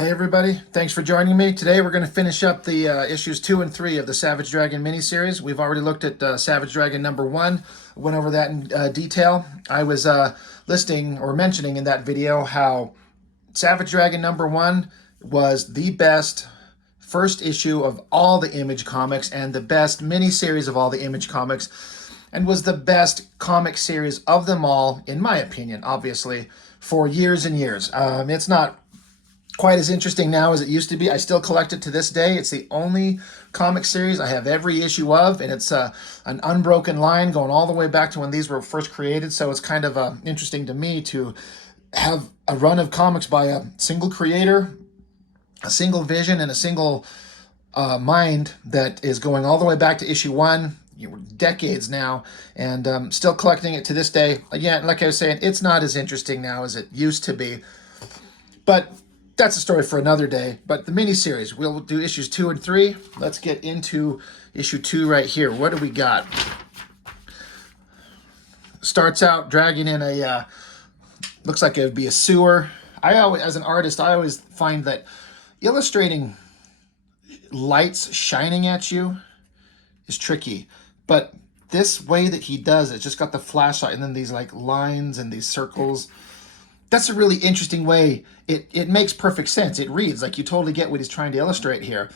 Hey everybody, thanks for joining me. Today we're going to finish up the issues 2 and 3 of the Savage Dragon miniseries. We've already looked at Savage Dragon number 1, went over that in detail. I was listing or mentioning in that video how Savage Dragon number 1 was the best first issue of all the Image comics and the best miniseries of all the Image comics, and was the best comic series of them all, in my opinion, obviously, for years and years. It's not quite as interesting now as it used to be. I still collect it to this day. It's the only comic series I have every issue of, and it's an unbroken line going all the way back to when these were first created. So it's kind of interesting to me to have a run of comics by a single creator, a single vision, and a single mind that is going all the way back to issue 1. Decades now, and still collecting it to this day. Again, like I was saying, it's not as interesting now as it used to be, but that's a story for another day. But the miniseries, we'll do issues 2 and 3. Let's get into issue 2 right here. What do we got? Starts out dragging in a, looks like it would be a sewer. As an artist, I always find that illustrating lights shining at you is tricky. But this way that he does it, just got the flashlight and then these like lines and these circles. That's a really interesting way. It makes perfect sense. It reads like you totally get what he's trying to illustrate here.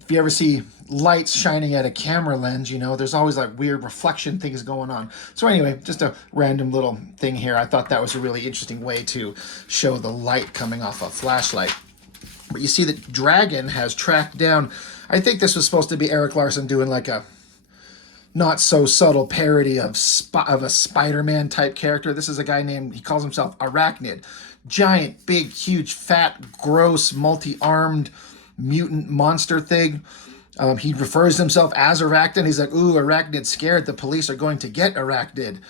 If you ever see lights shining at a camera lens, you know, there's always like weird reflection things going on. So anyway, just a random little thing here. I thought that was a really interesting way to show the light coming off a flashlight. But you see that Dragon has tracked down, I think this was supposed to be Eric Larson doing like a not so subtle parody of a Spider-Man type character. This is a guy named, he calls himself Arachnid. Giant, big, huge, fat, gross, multi-armed mutant monster thing. He refers to himself as Arachnid. He's like, ooh, Arachnid's scared. The police are going to get Arachnid.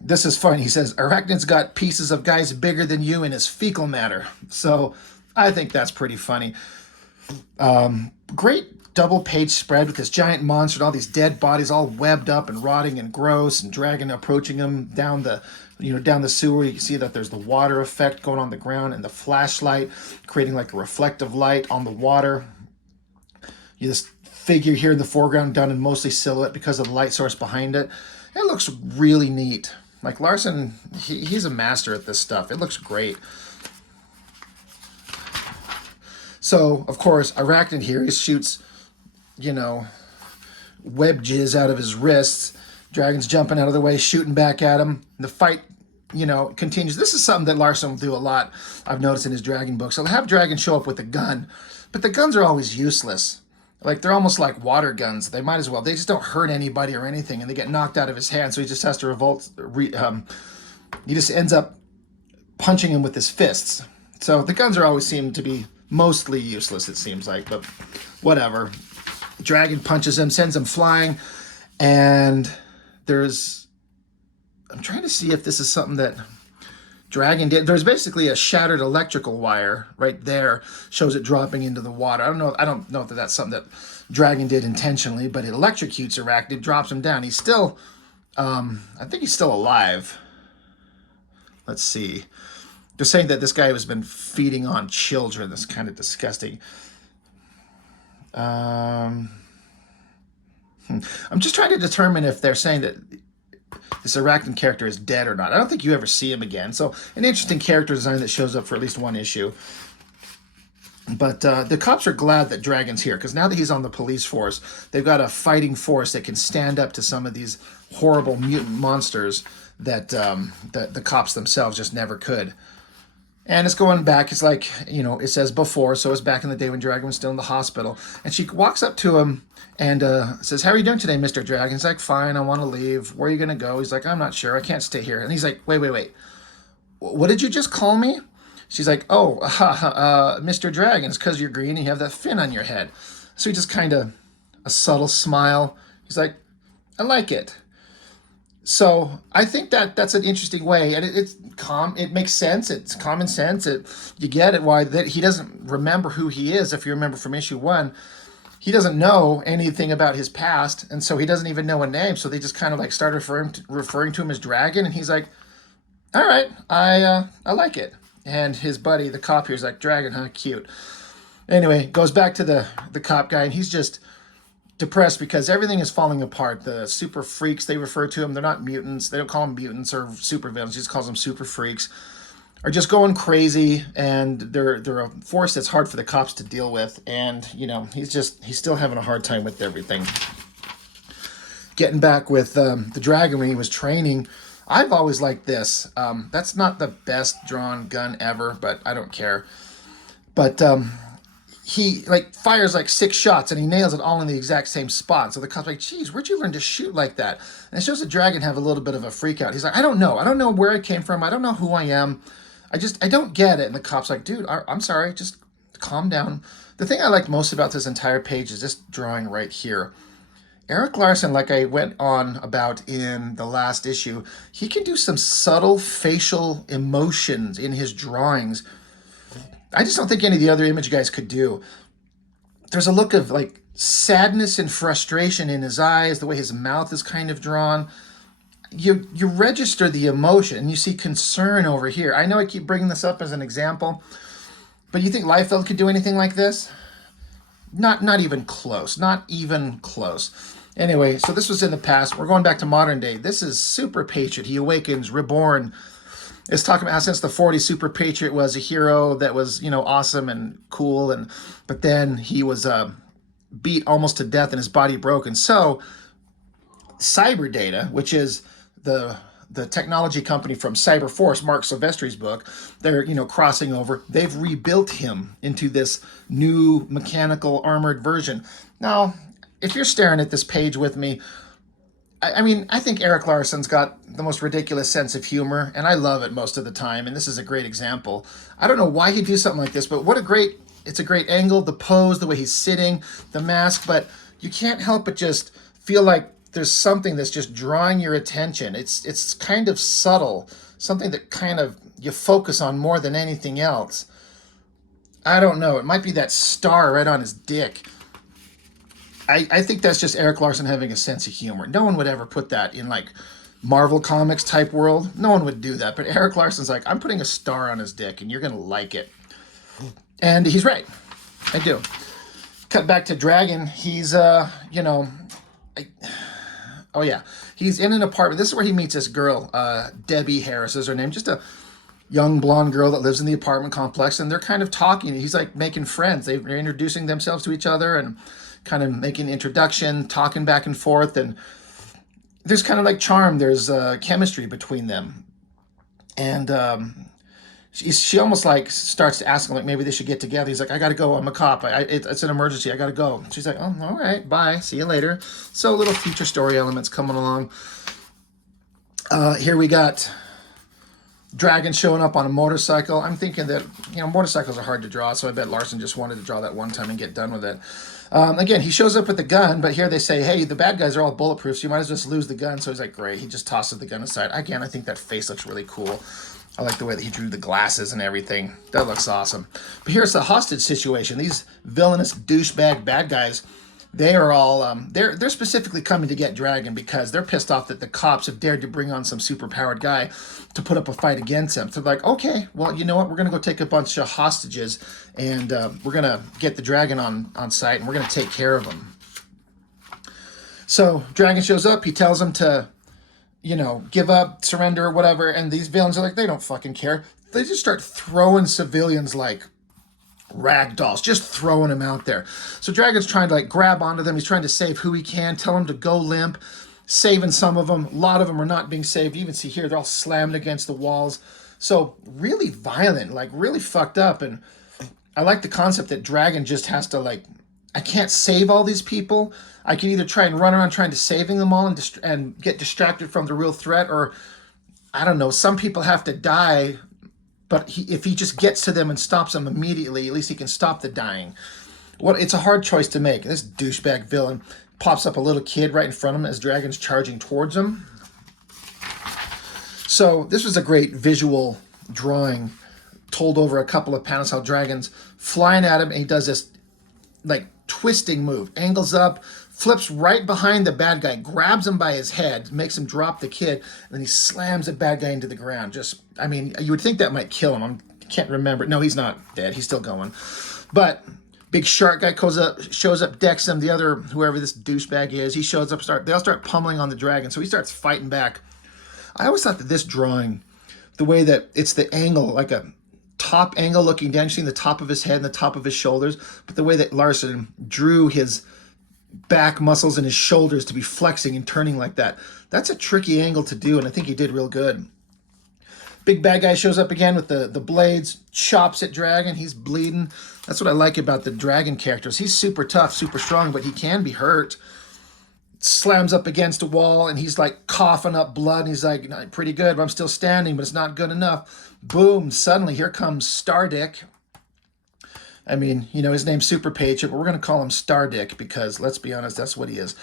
This is fun. He says, Arachnid's got pieces of guys bigger than you in his fecal matter. So I think that's pretty funny. Great double page spread with this giant monster and all these dead bodies all webbed up and rotting and gross, and Dragon approaching him down the sewer. You can see that there's the water effect going on the ground and the flashlight creating like a reflective light on the water. This figure here in the foreground done in mostly silhouette because of the light source behind it. It looks really neat. Like Larson, he's a master at this stuff. It looks great. So, of course, Arachnid here, he shoots, you know, web jizz out of his wrists. Dragon's jumping out of the way, shooting back at him. The fight, you know, continues. This is something that Larson will do a lot, I've noticed in his Dragon books. He'll have Dragon show up with a gun, but the guns are always useless. Like, they're almost like water guns. They might as well. They just don't hurt anybody or anything, and they get knocked out of his hand, so he just has to he just ends up punching him with his fists. So the guns are always seem to be mostly useless, it seems like, but whatever. Dragon punches him, sends him flying, and I'm trying to see if this is something that Dragon did. There's basically a shattered electrical wire right there, shows it dropping into the water. I don't know that that's something that Dragon did intentionally, but it electrocutes Arachnid, drops him down. He's still, I think he's still alive. Let's see. They're saying that this guy has been feeding on children. That's kind of disgusting. I'm just trying to determine if they're saying that this Arachnid character is dead or not. I don't think you ever see him again. So an interesting character design that shows up for at least one issue. But the cops are glad that Dragon's here, because now that he's on the police force, they've got a fighting force that can stand up to some of these horrible mutant monsters that the cops themselves just never could. And it's going back, it's like, you know, it says before, so it's back in the day when Dragon was still in the hospital. And she walks up to him and says, how are you doing today, Mr. Dragon? He's like, fine, I want to leave. Where are you going to go? He's like, I'm not sure, I can't stay here. And he's like, wait. What did you just call me? She's like, oh, Mr. Dragon, it's because you're green and you have that fin on your head. So he just kind of, a subtle smile. He's like, I like it. So I think that's an interesting way, and it makes sense. It's common sense. You get it why that he doesn't remember who he is. If you remember from issue 1, he doesn't know anything about his past, and so he doesn't even know a name. So they just kind of like start referring to him as Dragon, and he's like, all right, I like it. And his buddy, the cop here, is like, dragon, huh? Cute. Anyway, goes back to the cop guy, and he's just depressed because everything is falling apart. The super freaks, they refer to them, they're not mutants. They don't call them mutants or super villains. He just calls them super freaks. Are just going crazy, and they're a force that's hard for the cops to deal with. And you know, he's still having a hard time with everything. Getting back with the dragon when he was training, I've always liked this. That's not the best drawn gun ever, but I don't care. But he like fires like 6 shots and he nails it all in the exact same spot. So the cop's like, geez, where'd you learn to shoot like that? And it shows the dragon have a little bit of a freak out. He's like, I don't know where I came from. I don't know who I am. I don't get it. And the cop's like, dude, I'm sorry. Just calm down. The thing I like most about this entire page is this drawing right here. Erik Larsen, like I went on about in the last issue, he can do some subtle facial emotions in his drawings. I just don't think any of the other image guys could do. There's a look of like sadness and frustration in his eyes, the way his mouth is kind of drawn. You register the emotion, and you see concern over here. I know I keep bringing this up as an example, but you think Liefeld could do anything like this? Not even close. Not even close. Anyway, so this was in the past. We're going back to modern day. This is Super Patriot. He awakens, reborn. It's talking about how since the 40s, Super Patriot was a hero that was, you know, awesome and cool, but then he was beat almost to death and his body broken. So Cyber Data, which is the technology company from Cyberforce, Mark Silvestri's book, they're, you know, crossing over. They've rebuilt him into this new mechanical armored version. Now, if you're staring at this page with me, I mean, I think Erik Larsen's got the most ridiculous sense of humor, and I love it most of the time, and this is a great example. I don't know why he'd do something like this, but it's a great angle, the pose, the way he's sitting, the mask, but you can't help but just feel like there's something that's just drawing your attention. It's kind of subtle, something that kind of you focus on more than anything else. I don't know. It might be that star right on his dick. I think that's just Erik Larsen having a sense of humor. No one would ever put that in like Marvel Comics type world. No one would do that. But Erik Larsen's like, I'm putting a star on his dick and you're going to like it. And he's right. I do. Cut back to Dragon. He's, you know... Oh, yeah. He's in an apartment. This is where he meets this girl. Debbie Harris is her name. Just a young blonde girl that lives in the apartment complex. And they're kind of talking. He's like making friends. They're introducing themselves to each other and kind of making introduction, talking back and forth. And there's kind of like charm. There's chemistry between them. And she almost like starts to ask him, like, maybe they should get together. He's like, I got to go. I'm a cop. It's an emergency. I got to go. She's like, oh, all right. Bye. See you later. So little future story elements coming along. Here we got Dragon showing up on a motorcycle. I'm thinking that, you know, motorcycles are hard to draw, so I bet Larsen just wanted to draw that one time and get done with it. Again, he shows up with the gun, but here they say, hey, the bad guys are all bulletproof, so you might as well just lose the gun. So he's like, great. He just tosses the gun aside. Again, I think that face looks really cool. I like the way that he drew the glasses and everything. That looks awesome. But here's the hostage situation. These villainous douchebag bad guys, they are all, they're specifically coming to get Dragon because they're pissed off that the cops have dared to bring on some super-powered guy to put up a fight against him. So they're like, okay, well, you know what? We're going to go take a bunch of hostages, and we're going to get the Dragon on site, and we're going to take care of him. So Dragon shows up. He tells them to, you know, give up, surrender, whatever. And these villains are like, they don't fucking care. They just start throwing civilians like rag dolls, just throwing them out there. So Dragon's trying to like grab onto them. He's trying to save who he can, tell them to go limp, saving some of them. A lot of them are not being saved. You even see here, they're all slammed against the walls. So really violent, like really fucked up. And I like the concept that Dragon just has to like, I can't save all these people. I can either try and run around trying to saving them all and get distracted from the real threat, or I don't know, some people have to die, but if he just gets to them and stops them immediately, at least he can stop the dying. It's a hard choice to make. This douchebag villain pops up a little kid right in front of him as Dragon's charging towards him. So this was a great visual drawing, told over a couple of panels how Dragon's flying at him, and he does this like twisting move, angles up, flips right behind the bad guy, grabs him by his head, makes him drop the kid, and then he slams the bad guy into the ground. Just, I mean, you would think that might kill him. Can't remember. No, he's not dead. He's still going. But big shark guy shows up, decks him. The other, whoever this douchebag is, he shows up. They all start pummeling on the dragon. So he starts fighting back. I always thought that this drawing, the way that it's the angle, like a top angle looking down, seeing the top of his head and the top of his shoulders, but the way that Larson drew his back muscles and his shoulders to be flexing and turning like that, that's a tricky angle to do, and I think he did real good. Big bad guy shows up again with the blades, chops at Dragon. He's bleeding. That's what I like about the Dragon characters. He's super tough, super strong, but he can be hurt. Slams up against a wall, and he's like coughing up blood, and he's like, pretty good, but I'm still standing, but it's not good enough. Boom, suddenly here comes Stardick. I mean, you know, his name's Super Patriot, but we're going to call him Stardick because, let's be honest, that's what he is.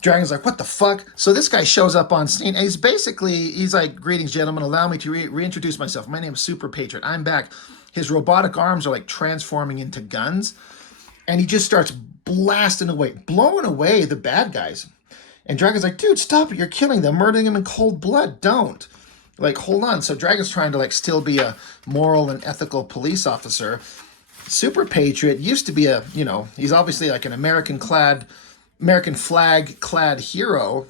Dragon's like, what the fuck? So this guy shows up on scene, and he's like, greetings, gentlemen. Allow me to reintroduce myself. My name is Super Patriot. I'm back. His robotic arms are like transforming into guns, and he just starts blasting away, blowing away the bad guys. And Dragon's like, dude, stop it. You're killing them, murdering them in cold blood. Don't. Like, hold on. So Dragon's trying to like still be a moral and ethical police officer. Super Patriot used to be he's obviously like an American flag clad hero,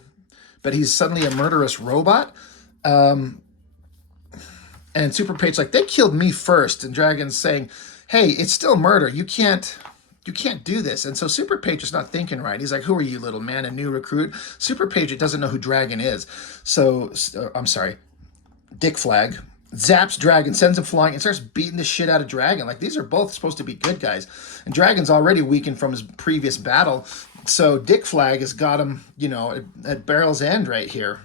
but he's suddenly a murderous robot. And Super Patriot's like, they killed me first. And Dragon's saying, hey, it's still murder. You can't do this. And so Super Patriot's not thinking right. He's like, who are you, little man, a new recruit? Super Patriot doesn't know who Dragon is. So, I'm sorry, Dick Flag zaps Dragon, sends him flying, and starts beating the shit out of Dragon. Like, these are both supposed to be good guys. And Dragon's already weakened from his previous battle. So Dick Flag has got him, at barrel's end right here.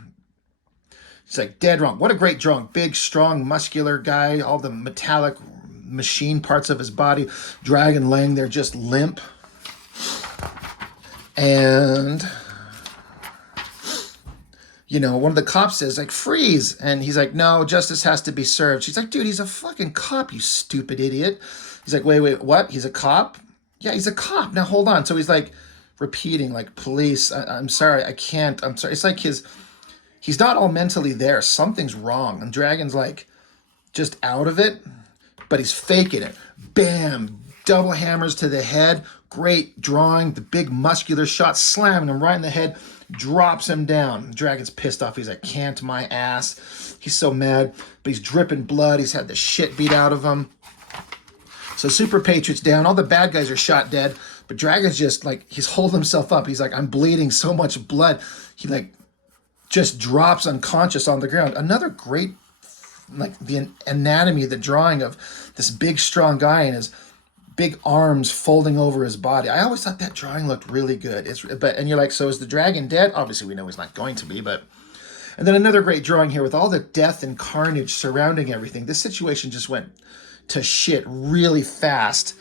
He's like, dead wrong. What a great drawing. Big, strong, muscular guy, all the metallic machine parts of his body. Dragon laying there just limp. And one of the cops says, like, freeze. And he's like, no, justice has to be served. She's like, dude, he's a fucking cop, you stupid idiot. He's like, wait, what? He's a cop? Yeah, he's a cop. Now, hold on. So he's like repeating, like, police, I'm sorry, I can't. I'm sorry. It's like he's not all mentally there. Something's wrong. And Dragon's like just out of it, but he's faking it. Bam, double hammers to the head. Great drawing. The big muscular shot, slamming him right in the head. Drops him down. Dragon's pissed off. He's like, can't my ass. He's so mad, but he's dripping blood. He's had the shit beat out of him. So Super Patriot's down. All the bad guys are shot dead, but Dragon's just like, he's holding himself up. He's like, I'm bleeding so much blood. He like just drops unconscious on the ground. Another great, like, the anatomy, the drawing of this big, strong guy and his big arms folding over his body. I always thought that drawing looked really good. And you're like, so is the dragon dead? Obviously, we know he's not going to be, but... And then another great drawing here with all the death and carnage surrounding everything. This situation just went to shit really fast.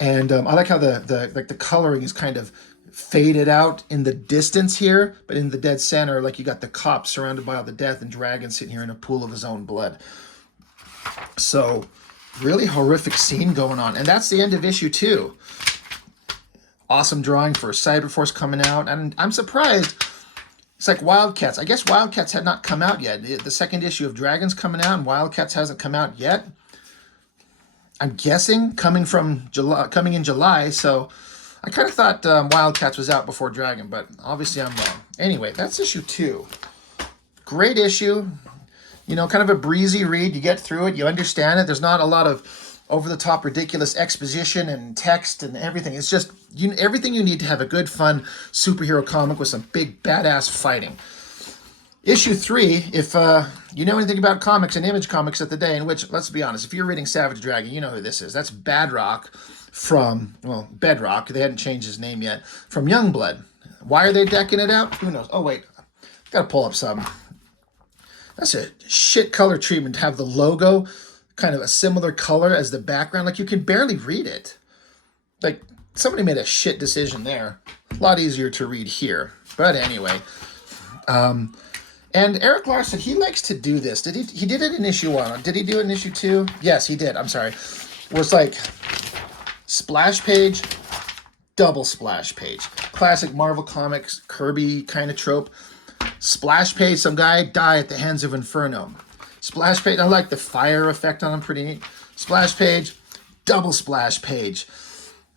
And I like how the coloring is kind of faded out in the distance here, but in the dead center, like, you got the cop surrounded by all the death and Dragon sitting here in a pool of his own blood. So... really horrific scene going on. And that's the end of issue 2. Awesome drawing for Cyberforce coming out. And I'm surprised. It's like Wildcats. I guess Wildcats had not come out yet. The second issue of Dragon's coming out and Wildcats hasn't come out yet. I'm guessing coming in July. So I kind of thought Wildcats was out before Dragon, but obviously I'm wrong. Anyway, that's issue 2. Great issue. Kind of a breezy read. You get through it. You understand it. There's not a lot of over-the-top ridiculous exposition and text and everything. It's just everything you need to have a good, fun superhero comic with some big, badass fighting. Issue 3, if you know anything about comics and Image Comics at the day, in which, let's be honest, if you're reading Savage Dragon, you know who this is. That's Bedrock from, Bedrock. They hadn't changed his name yet. From Youngblood. Why are they decking it out? Who knows? Oh, wait. I've got to pull up something. That's a shit color treatment to have the logo kind of a similar color as the background. Like, you can barely read it. Like, somebody made a shit decision there. A lot easier to read here. But anyway. And Eric Larson, he likes to do this. He did it in issue 1. Did he do it in issue 2? Yes, he did. I'm sorry. Where it's like splash page, double splash page. Classic Marvel Comics, Kirby kind of trope. Splash page, some guy died at the hands of Inferno. Splash page, I like the fire effect on him, pretty neat. Splash page, double splash page.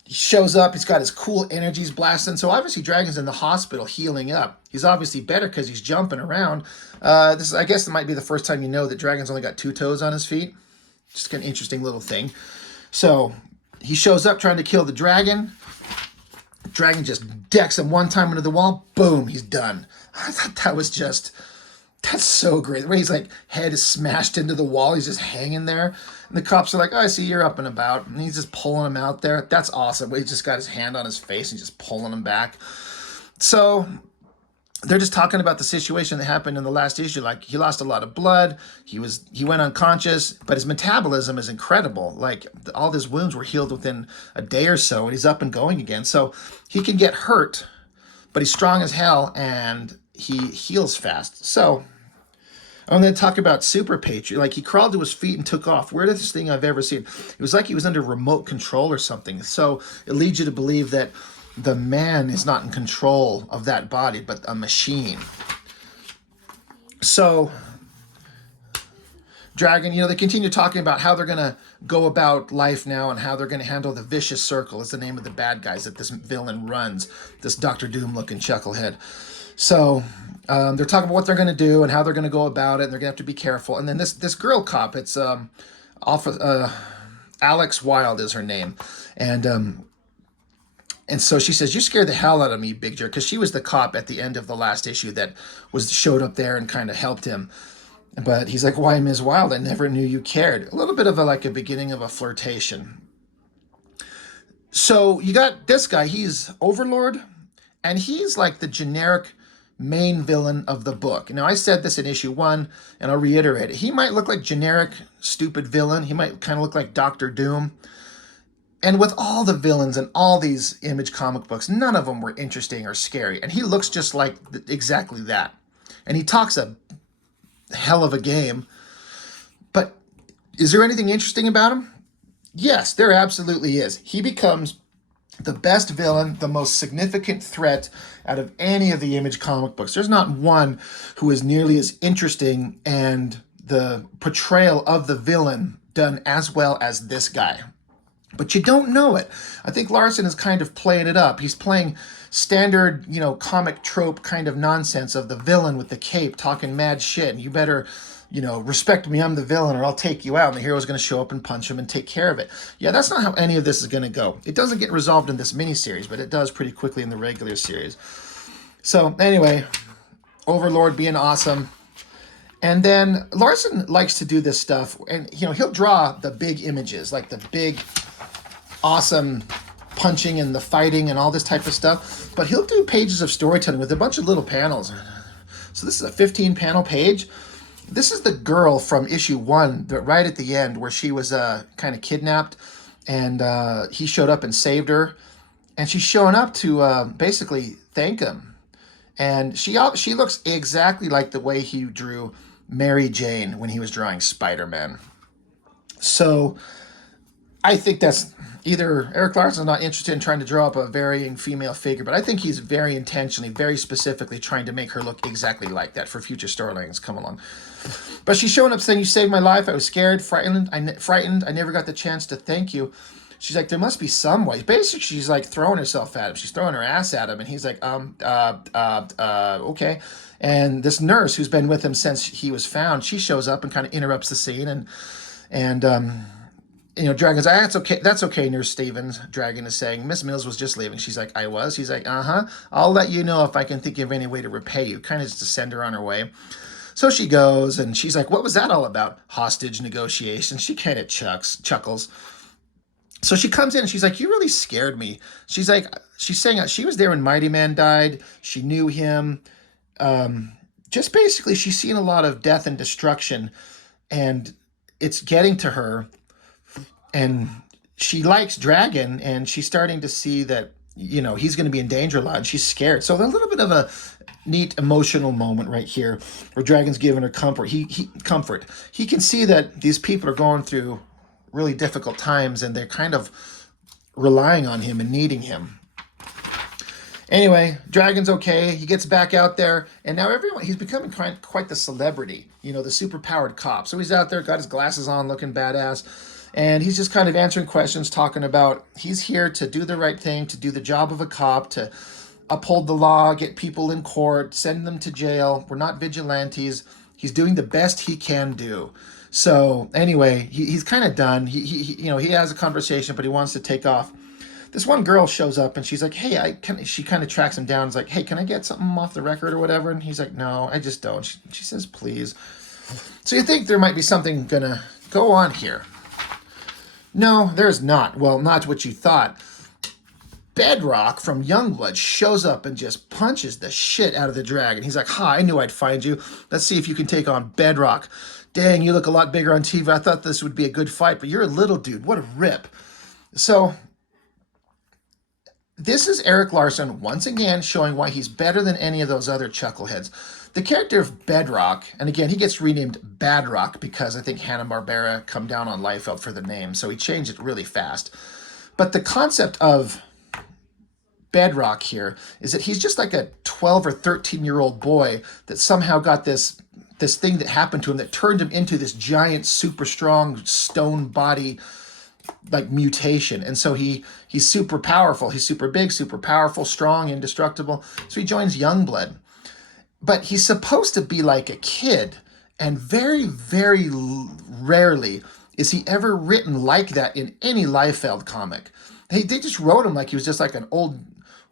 He shows up, he's got his cool energies blasting. So obviously Dragon's in the hospital healing up. He's obviously better because he's jumping around. I guess it might be the first time you know that Dragon's only got 2 toes on his feet. Just an interesting little thing. So he shows up trying to kill the dragon. Dragon just decks him one time into the wall. Boom, he's done. I thought that's so great. The way he's like, head is smashed into the wall. He's just hanging there. And the cops are like, oh, I see you're up and about. And he's just pulling him out there. That's awesome. He's just got his hand on his face and just pulling him back. So they're just talking about the situation that happened in the last issue. Like, he lost a lot of blood. He went unconscious, but his metabolism is incredible. Like, all his wounds were healed within a day or so, and he's up and going again. So he can get hurt, but he's strong as hell, and he heals fast. So I'm going to talk about Super Patriot. Like, he crawled to his feet and took off. Weirdest thing I've ever seen. It was like he was under remote control or something. So it leads you to believe that the man is not in control of that body, but a machine. So Dragon, they continue talking about how they're going to go about life now and how they're going to handle the vicious circle is the name of the bad guys that this villain runs, this Dr. Doom looking chucklehead. So they're talking about what they're going to do and how they're going to go about it, and they're going to have to be careful. And then this girl cop, it's Alex Wilde is her name. And so she says, you scared the hell out of me, Big Jerk, because she was the cop at the end of the last issue that showed up there and kind of helped him. But he's like, why, Ms. Wilde? I never knew you cared. A little bit of a beginning of a flirtation. So you got this guy, he's Overlord, and he's like the generic main villain of the book. Now, I said this in issue 1, and I'll reiterate it. He might look like generic, stupid villain. He might kind of look like Dr. Doom. And with all the villains in all these Image comic books, none of them were interesting or scary. And he looks just like exactly that. And he talks a hell of a game. But is there anything interesting about him? Yes, there absolutely is. He becomes the best villain, the most significant threat out of any of the Image comic books. There's not one who is nearly as interesting and the portrayal of the villain done as well as this guy. But you don't know it. I think Larson is kind of playing it up. He's playing standard, comic trope kind of nonsense of the villain with the cape talking mad shit. And you better, respect me, I'm the villain, or I'll take you out. And the hero's going to show up and punch him and take care of it. Yeah, that's not how any of this is going to go. It doesn't get resolved in this miniseries, but it does pretty quickly in the regular series. So anyway, Overlord being awesome. And then Larson likes to do this stuff. And, he'll draw the big images, like the big awesome punching and the fighting and all this type of stuff, but he'll do pages of storytelling with a bunch of little panels. So this is a 15 panel page. This is the girl from issue 1, right at the end, where she was kind of kidnapped, and he showed up and saved her, and she's showing up to basically thank him. And she looks exactly like the way he drew Mary Jane when he was drawing Spider-Man. So I think that's either Eric Larson's not interested in trying to draw up a varying female figure, but I think he's very intentionally, very specifically trying to make her look exactly like that for future storylines come along. But she's showing up saying, you saved my life. I was scared, frightened. I never got the chance to thank you. She's like, there must be some way. Basically, she's like throwing herself at him. She's throwing her ass at him. And he's like, okay. And this nurse who's been with him since he was found, she shows up and kind of interrupts the scene. And Dragon's like, that's okay, Nurse Stevens. Dragon is saying, Miss Mills was just leaving. She's like, I was? He's like, I'll let you know if I can think of any way to repay you. Kind of just to send her on her way. So she goes, and she's like, what was that all about? Hostage negotiations. She kind of chuckles. So she comes in, and she's like, you really scared me. She's saying she was there when Mighty Man died. She knew him. Just basically, she's seen a lot of death and destruction, and it's getting to her. And she likes Dragon, and she's starting to see that, he's going to be in danger a lot, and she's scared. So a little bit of a neat emotional moment right here where Dragon's giving her comfort. He can see that these people are going through really difficult times, and they're kind of relying on him and needing him. Anyway, Dragon's okay. He gets back out there, and now he's becoming quite the celebrity, the super-powered cop. So he's out there, got his glasses on, looking badass. And he's just kind of answering questions, talking about he's here to do the right thing, to do the job of a cop, to uphold the law, get people in court, send them to jail. We're not vigilantes. He's doing the best he can do. So anyway, he's kind of done. He has a conversation, but he wants to take off. This one girl shows up and she's like, "Hey, she kind of tracks him down. Is like, "Hey, can I get something off the record or whatever?" And he's like, "No, I just don't." She says, "Please." So you think there might be something gonna go on here? No, there's not. Well, not what you thought. Bedrock from Youngblood shows up and just punches the shit out of the dragon. He's like, "Ha, I knew I'd find you. Let's see if you can take on Bedrock. Dang, you look a lot bigger on TV. I thought this would be a good fight, but you're a little dude. What a rip." So this is Eric Larson once again showing why he's better than any of those other chuckleheads. The character of Bedrock, and again, he gets renamed Badrock because I think Hanna-Barbera come down on Liefeld for the name, so he changed it really fast. But the concept of Bedrock here is that he's just like a 12 or 13-year-old boy that somehow got this thing that happened to him that turned him into this giant, super strong stone body like mutation. And so he's super powerful. He's super big, super powerful, strong, indestructible. So he joins Youngblood. But he's supposed to be like a kid, and very, very rarely is he ever written like that in any Liefeld comic. They just wrote him like he was just like an old,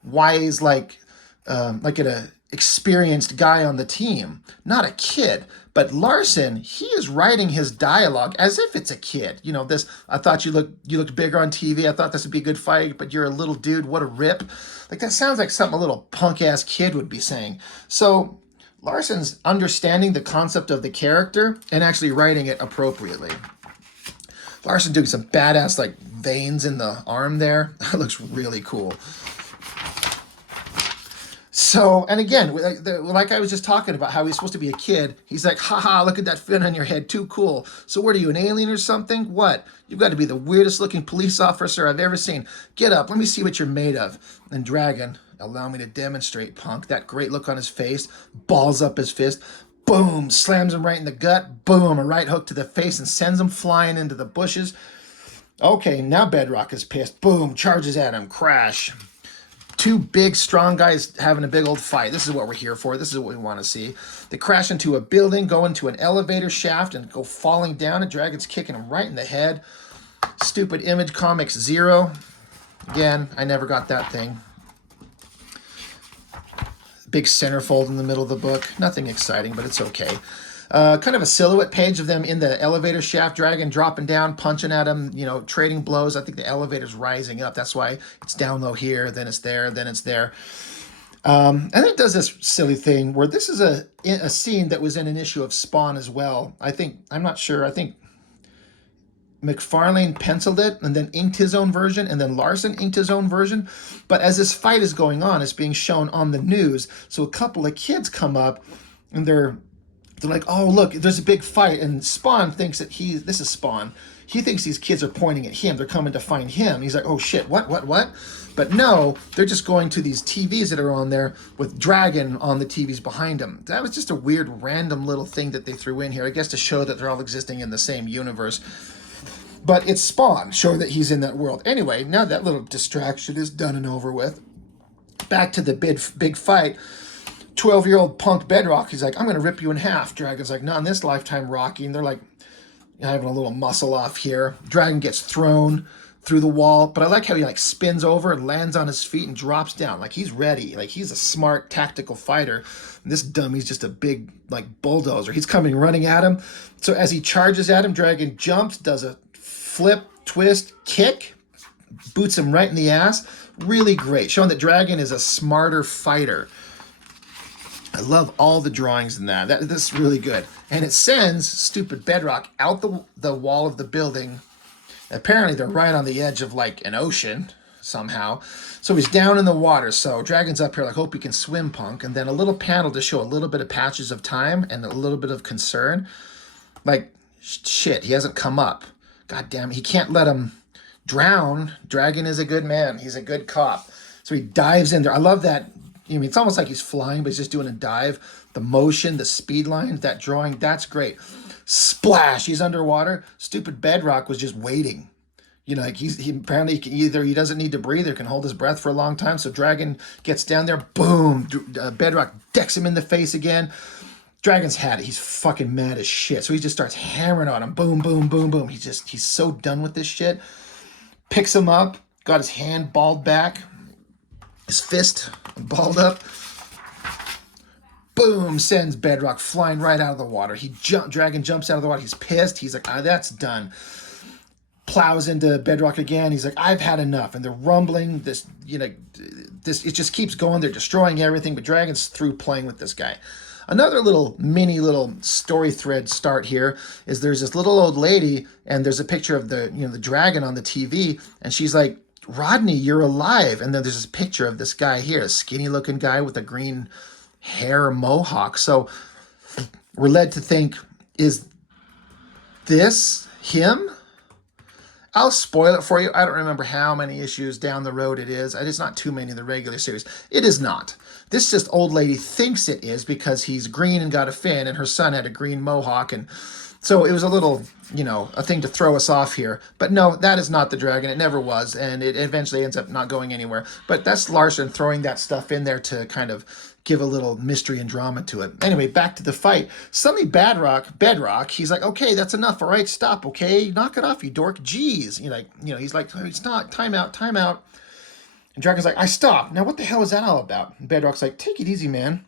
wise, like an experienced guy on the team, not a kid. But Larson, he is writing his dialogue as if it's a kid. You know, this, "I thought you looked bigger on TV. I thought this would be a good fight, but you're a little dude. What a rip." Like, that sounds like something a little punk-ass kid would be saying. So Larson's understanding the concept of the character and actually writing it appropriately. Larson doing some badass, like, veins in the arm there. That looks really cool. So, and again, like I was just talking about how he's supposed to be a kid, he's like, "Haha, look at that fin on your head, too cool. So what are you, an alien or something? What? You've got to be the weirdest looking police officer I've ever seen. Get up, let me see what you're made of." And Dragon, "Allow me to demonstrate, punk." That great look on his face, balls up his fist, boom, slams him right in the gut, boom, a right hook to the face and sends him flying into the bushes. Okay, now Bedrock is pissed, boom, charges at him, crash. Two big, strong guys having a big old fight. This is what we're here for. This is what we want to see. They crash into a building, go into an elevator shaft, and go falling down. And Dragon's kicking him right in the head. Stupid Image Comics 0. Again, I never got that thing. Big centerfold in the middle of the book. Nothing exciting, but it's okay. Kind of a silhouette page of them in the elevator shaft, Dragon dropping down, punching at him, trading blows. I think the elevator's rising up. That's why it's down low here, then it's there, then it's there. And it does this silly thing where this is a scene that was in an issue of Spawn as well. I'm not sure. I think McFarlane penciled it and then inked his own version, and then Larson inked his own version. But as this fight is going on, it's being shown on the news. So a couple of kids come up and they're like, "Oh, look, there's a big fight." And Spawn thinks that this is Spawn. He thinks these kids are pointing at him. They're coming to find him. He's like, "Oh shit, what? But no, they're just going to these TVs that are on there with Dragon on the TVs behind them. That was just a weird, random little thing that they threw in here, I guess to show that they're all existing in the same universe. But it's Spawn, showing that he's in that world. Anyway, now that little distraction is done and over with. Back to the big fight. 12-year-old punk Bedrock, he's like, "I'm going to rip you in half." Dragon's like, "Not in this lifetime, Rocky." And they're like having a little muscle off here. Dragon gets thrown through the wall, but I like how he like spins over and lands on his feet and drops down. Like, he's ready. Like, he's a smart tactical fighter. And this dummy's just a big like bulldozer. He's coming running at him. So as he charges at him, Dragon jumps, does a flip, twist, kick, boots him right in the ass. Really great, showing that Dragon is a smarter fighter. I love all the drawings in that. That's really good. And it sends stupid Bedrock out the wall of the building. Apparently they're right on the edge of like an ocean somehow. So he's down in the water. So Dragon's up here like, "Hope he can swim, punk." And then a little panel to show a little bit of patches of time and a little bit of concern. Like, shit, he hasn't come up. God damn it, he can't let him drown. Dragon is a good man. He's a good cop. So he dives in there. I love that. It's almost like he's flying, but he's just doing a dive. The motion, the speed lines, that drawing, that's great. Splash! He's underwater. Stupid Bedrock was just waiting. You know, like he apparently either he doesn't need to breathe or can hold his breath for a long time. So Dragon gets down there, boom! Bedrock decks him in the face again. Dragon's had it. He's fucking mad as shit. So he just starts hammering on him. Boom, boom, boom, boom. He's so done with this shit. Picks him up. Got his hand balled back. His fist balled up. Boom! Sends Bedrock flying right out of the water. Dragon jumps out of the water. He's pissed. He's like, that's done. Plows into Bedrock again. He's like, I've had enough. And they're rumbling. It just keeps going. They're destroying everything. But Dragon's through playing with this guy. Another little story thread start here is there's this little old lady, and there's a picture of the dragon on the TV, and she's like, Rodney, you're alive. And then there's this picture of this guy here, a skinny looking guy with a green hair mohawk. So we're led to think, is this him? I'll spoil it for you. I don't remember how many issues down the road it is. It's not too many in the regular series. It is not. This just old lady thinks it is because he's green and got a fin, and her son had a green mohawk. And so it was a little, a thing to throw us off here. But no, that is not the dragon. It never was. And it eventually ends up not going anywhere. But that's Larson throwing that stuff in there to kind of give a little mystery and drama to it. Anyway, back to the fight. Suddenly Bedrock, he's like, okay, that's enough. All right, stop. Okay, knock it off, you dork. Jeez. He's like, it's not, time out. And Dragon's like, I stopped. Now what the hell is that all about? And Bedrock's like, take it easy, man.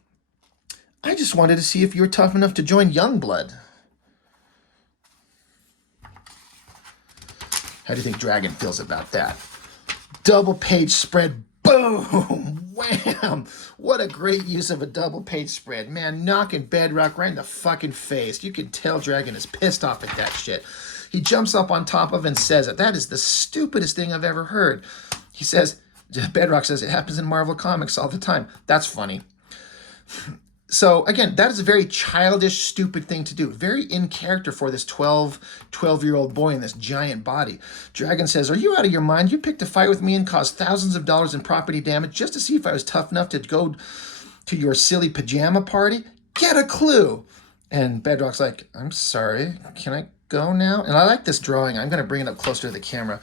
I just wanted to see if you were tough enough to join Youngblood. How do you think Dragon feels about that? Double page spread. Boom! Wham! What a great use of a double page spread. Man, knocking Bedrock right in the fucking face. You can tell Dragon is pissed off at that shit. He jumps up on top of it and says it. That is the stupidest thing I've ever heard. Bedrock says, it happens in Marvel Comics all the time. That's funny. So, again, that is a very childish, stupid thing to do. Very in character for this 12-year-old boy in this giant body. Dragon says, are you out of your mind? You picked a fight with me and caused thousands of dollars in property damage just to see if I was tough enough to go to your silly pajama party? Get a clue. And Bedrock's like, I'm sorry. Can I go now? And I like this drawing. I'm going to bring it up closer to the camera.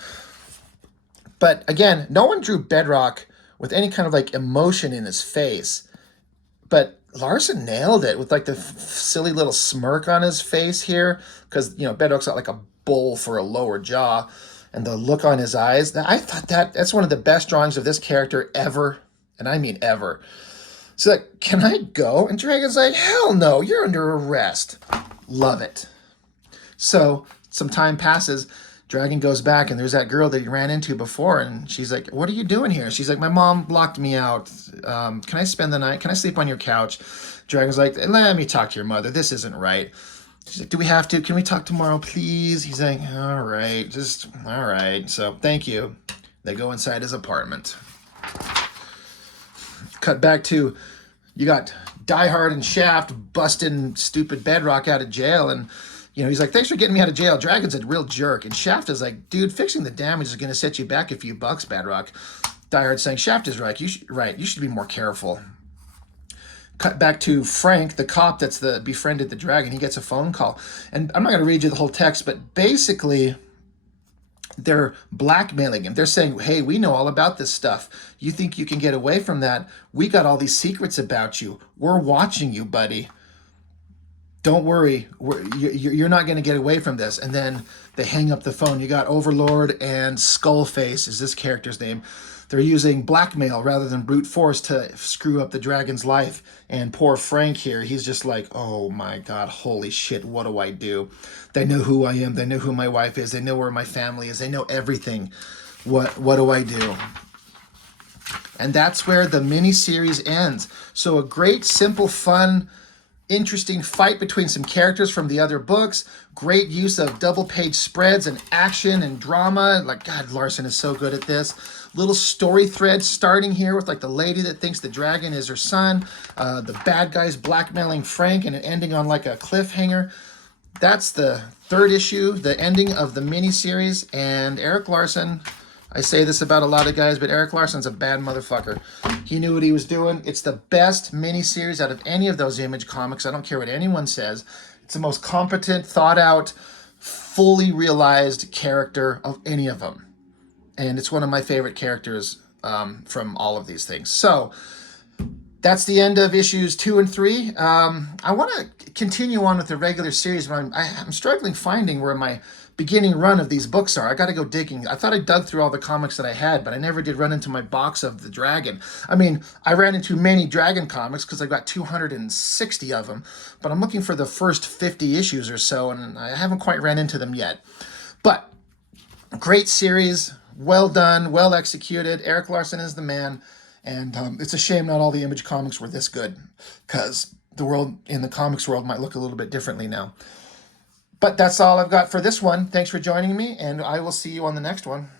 But, again, no one drew Bedrock with any kind of, emotion in his face. But Larson nailed it with the silly little smirk on his face here, because Bedrock's got a bowl for a lower jaw, and the look on his eyes. I thought that's one of the best drawings of this character ever, and I mean ever. So can I go? And Dragon's like, hell no, you're under arrest. Love it. So some time passes. Dragon goes back, and there's that girl that he ran into before, and she's like, what are you doing here? She's like, my mom locked me out. Can I spend the night? Can I sleep on your couch? Dragon's like, let me talk to your mother. This isn't right. She's like, do we have to? Can we talk tomorrow, please? He's like, all right. So thank you. They go inside his apartment. Cut back to, you got Die Hard and Shaft busting stupid Bedrock out of jail, and he's like, thanks for getting me out of jail. Dragon's a real jerk. And Shaft is like, dude, fixing the damage is going to set you back a few bucks, Bedrock. Die Hard saying, Shaft is right. You should be more careful. Cut back to Frank, the cop that's befriended the dragon. He gets a phone call. And I'm not going to read you the whole text, but basically they're blackmailing him. They're saying, hey, we know all about this stuff. You think you can get away from that? We got all these secrets about you. We're watching you, buddy. Don't worry, you're not going to get away from this. And then they hang up the phone. You got Overlord and Skullface is this character's name. They're using blackmail rather than brute force to screw up the dragon's life. And poor Frank here, he's just like, oh my God, holy shit, what do I do? They know who I am. They know who my wife is. They know where my family is. They know everything. What do I do? And that's where the miniseries ends. So a great, simple, fun, interesting fight between some characters from the other books. Great use of double page spreads and action and drama. God, Larson is so good at this. Little story thread starting here with the lady that thinks the dragon is her son. The bad guys blackmailing Frank, and it ending on a cliffhanger. That's the third issue, the ending of the miniseries. And Eric Larson, I say this about a lot of guys, but Eric Larson's a bad motherfucker. He knew what he was doing. It's the best miniseries out of any of those Image comics. I don't care what anyone says. It's the most competent, thought out, fully realized character of any of them. And it's one of my favorite characters from all of these things. So that's the end of issues 2 and 3. I want to continue on with the regular series, but I'm struggling finding where my beginning run of these books are. I got to go digging. I thought I dug through all the comics that I had, but I never did run into my box of the Dragon. I mean, I ran into many Dragon comics because I've got 260 of them, but I'm looking for the first 50 issues or so, and I haven't quite ran into them yet. But great series, well done, well executed. Eric Larson is the man. And it's a shame not all the Image comics were this good, because the world in the comics world might look a little bit differently now. But that's all I've got for this one. Thanks for joining me, and I will see you on the next one.